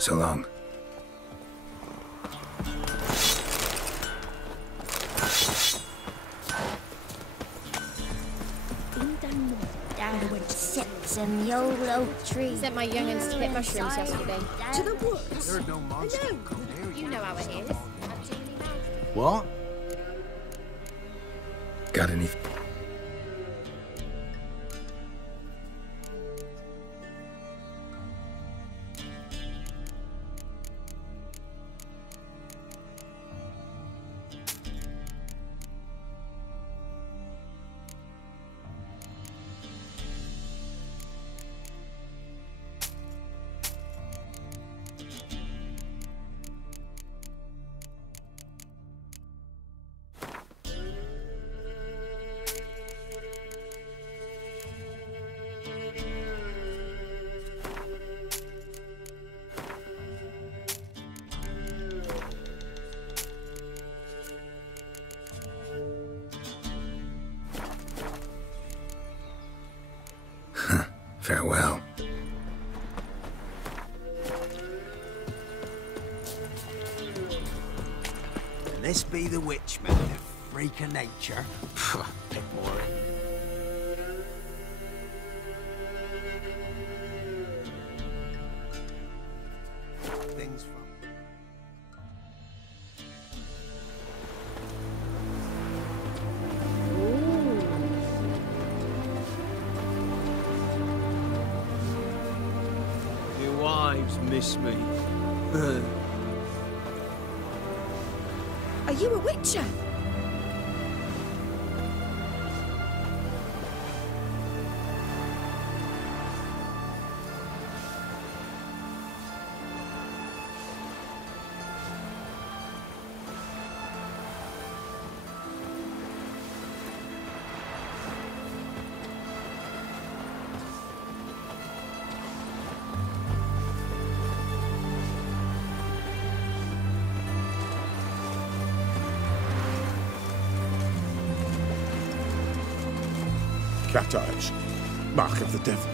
So long. Some YOLO tree. Sent my young'uns to pick mushrooms yesterday. To the woods. There are no monsters. You know how it is. What? Got any? Farewell. Can this be the witch, man? The freak of nature? Pick more. Things from... Your wives miss me. Are you a witcher? Cat eyes. Mark of the devil.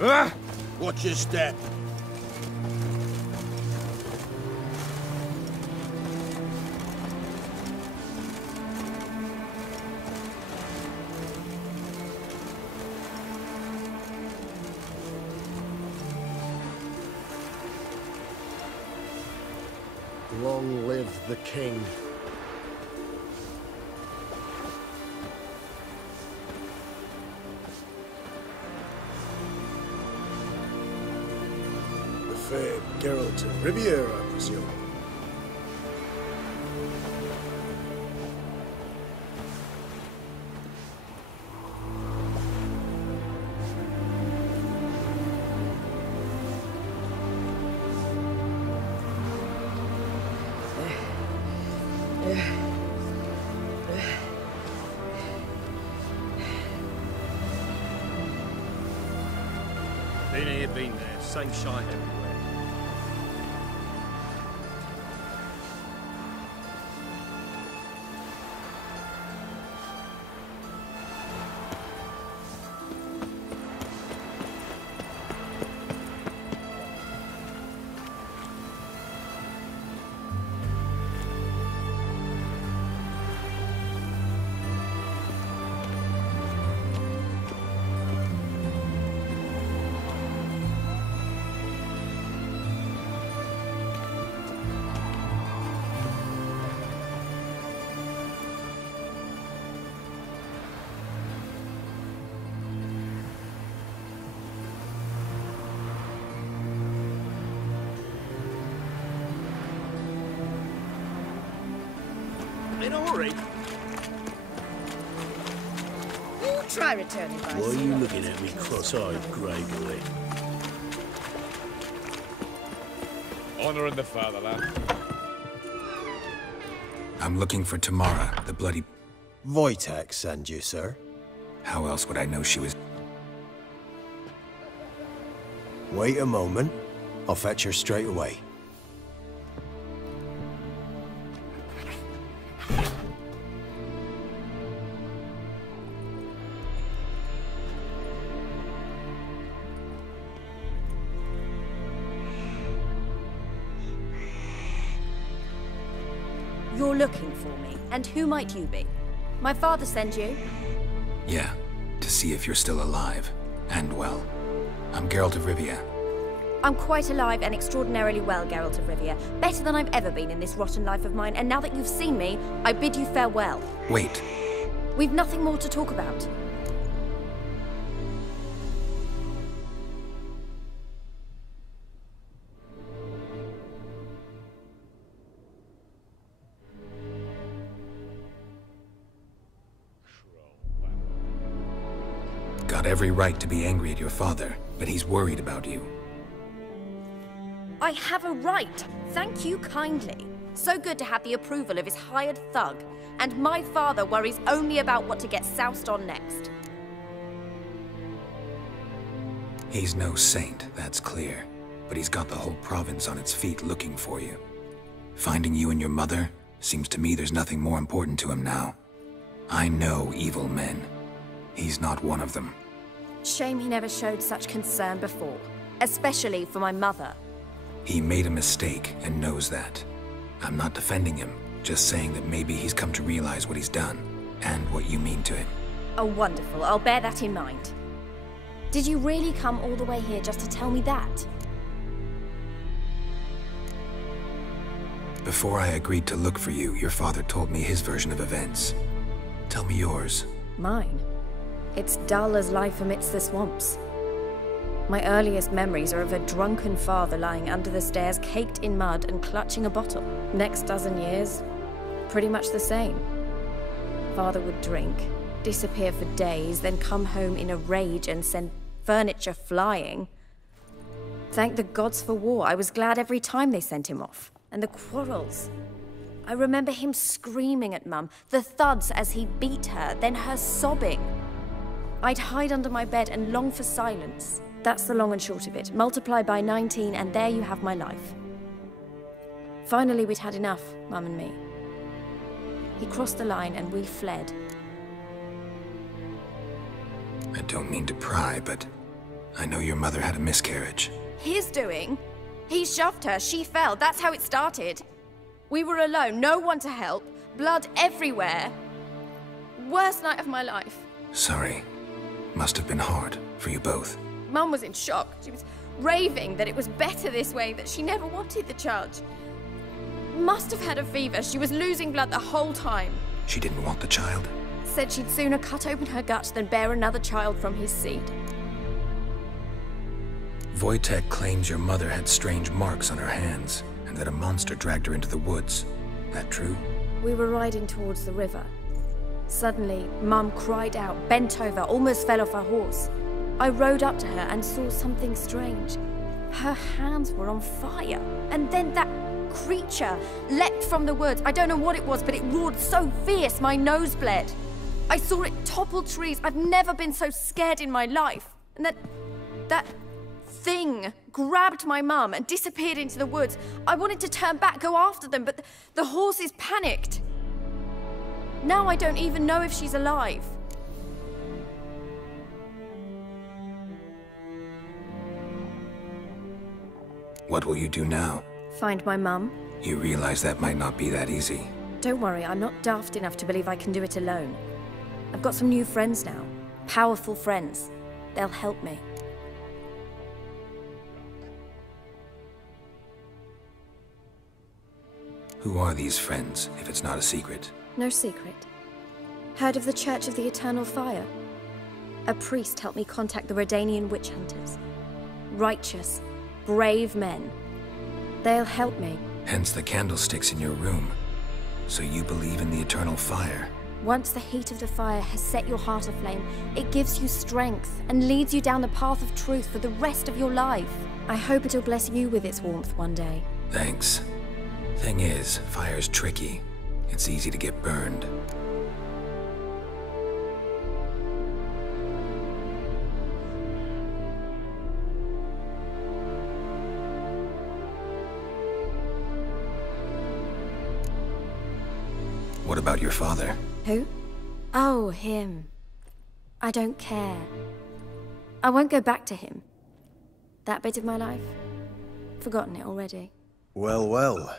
Ah! Watch your step. Long live the king. The fair Geralt of Riviera, I presume. Been here, been there. Same shite everywhere. In a hurry. You try returning by Why are sea. you looking at me cross-eyed, grey boy? Honouring the fatherland. I'm looking for Tamara, the bloody... Wojtek send you, sir. How else would I know she was... Wait a moment. I'll fetch her straight away. You're looking for me, and who might you be? My father sent you? Yeah, to see if you're still alive. And well. I'm Geralt of Rivia. I'm quite alive and extraordinarily well, Geralt of Rivia. Better than I've ever been in this rotten life of mine, and now that you've seen me, I bid you farewell. Wait. We've nothing more to talk about. Got every right to be angry at your father, but he's worried about you. I have a right. Thank you kindly. So good to have the approval of his hired thug. And my father worries only about what to get soused on next. He's no saint, that's clear. But he's got the whole province on its feet looking for you. Finding you and your mother, seems to me there's nothing more important to him now. I know evil men. He's not one of them. Shame he never showed such concern before. Especially for my mother. He made a mistake and knows that. I'm not defending him, just saying that maybe he's come to realize what he's done, and what you mean to him. Oh, wonderful. I'll bear that in mind. Did you really come all the way here just to tell me that? Before I agreed to look for you, your father told me his version of events. Tell me yours. Mine? It's dull as life amidst the swamps. My earliest memories are of a drunken father lying under the stairs, caked in mud and clutching a bottle. Next dozen years, pretty much the same. Father would drink, disappear for days, then come home in a rage and send furniture flying. Thank the gods for war. I was glad every time they sent him off. And the quarrels. I remember him screaming at Mum, the thuds as he beat her, then her sobbing. I'd hide under my bed and long for silence. That's the long and short of it. Multiply by 19 and there you have my life. Finally, we'd had enough, Mum and me. He crossed the line and we fled. I don't mean to pry, but I know your mother had a miscarriage. His doing? He shoved her, she fell, that's how it started. We were alone, no one to help, blood everywhere. Worst night of my life. Sorry. Must have been hard for you both. Mum was in shock. She was raving that it was better this way, that she never wanted the charge. Must have had a fever. She was losing blood the whole time. She didn't want the child? Said she'd sooner cut open her gut than bear another child from his seed. Wojtek claims your mother had strange marks on her hands, and that a monster dragged her into the woods. That true? We were riding towards the river. Suddenly, Mum cried out, bent over, almost fell off her horse. I rode up to her and saw something strange. Her hands were on fire. And then that creature leapt from the woods. I don't know what it was, but it roared so fierce my nose bled. I saw it topple trees. I've never been so scared in my life. And that thing grabbed my mum and disappeared into the woods. I wanted to turn back, go after them, but the horses panicked. Now I don't even know if she's alive. What will you do now? Find my mum. You realize that might not be that easy. Don't worry, I'm not daft enough to believe I can do it alone. I've got some new friends now. Powerful friends. They'll help me. Who are these friends, if it's not a secret? No secret. Heard of the Church of the Eternal Fire? A priest helped me contact the Redanian witch hunters. Righteous, brave men. They'll help me. Hence the candlesticks in your room. So you believe in the eternal fire? Once the heat of the fire has set your heart aflame, it gives you strength and leads you down the path of truth for the rest of your life. I hope it'll bless you with its warmth one day. Thanks. Thing is, fire's tricky. It's easy to get burned. What about your father? Who? Oh, him. I don't care. I won't go back to him. That bit of my life? Forgotten it already. Well, well.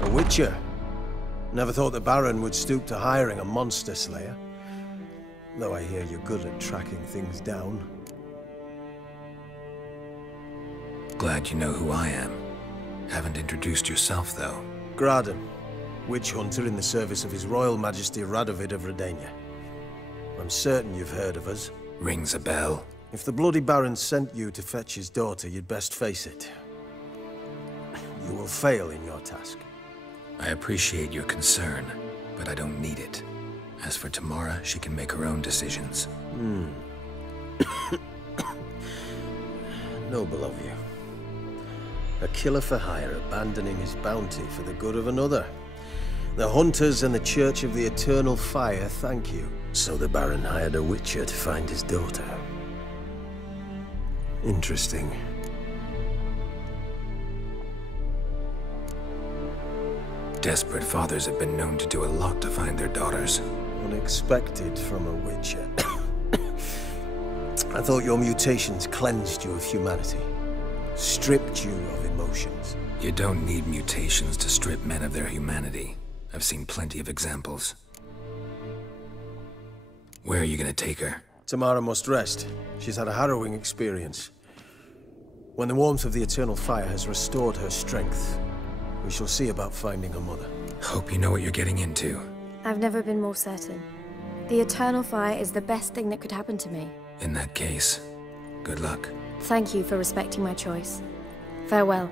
A witcher? Never thought the Baron would stoop to hiring a monster slayer. Though I hear you're good at tracking things down. Glad you know who I am. Haven't introduced yourself, though. Graden, witch hunter in the service of His Royal Majesty Radovid of Redania. I'm certain you've heard of us. Rings a bell. If the Bloody Baron sent you to fetch his daughter, you'd best face it. You will fail in your task. I appreciate your concern, but I don't need it. As for Tamara, she can make her own decisions. Noble of you. A killer for hire abandoning his bounty for the good of another. The Hunters and the Church of the Eternal Fire thank you. So the Baron hired a witcher to find his daughter. Interesting. Desperate fathers have been known to do a lot to find their daughters. Unexpected from a witcher. I thought your mutations cleansed you of humanity. Stripped you of emotions. You don't need mutations to strip men of their humanity. I've seen plenty of examples. Where are you gonna take her? Tamara must rest. She's had a harrowing experience. When the warmth of the Eternal Fire has restored her strength, we shall see about finding her mother. Hope you know what you're getting into. I've never been more certain. The Eternal Fire is the best thing that could happen to me. In that case, good luck. Thank you for respecting my choice. Farewell.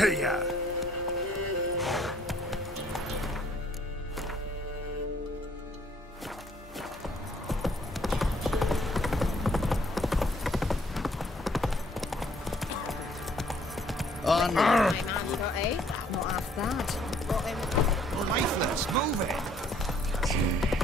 Hiya! Oh, no. My man's got eight. Not half bad. Lifeless, move it!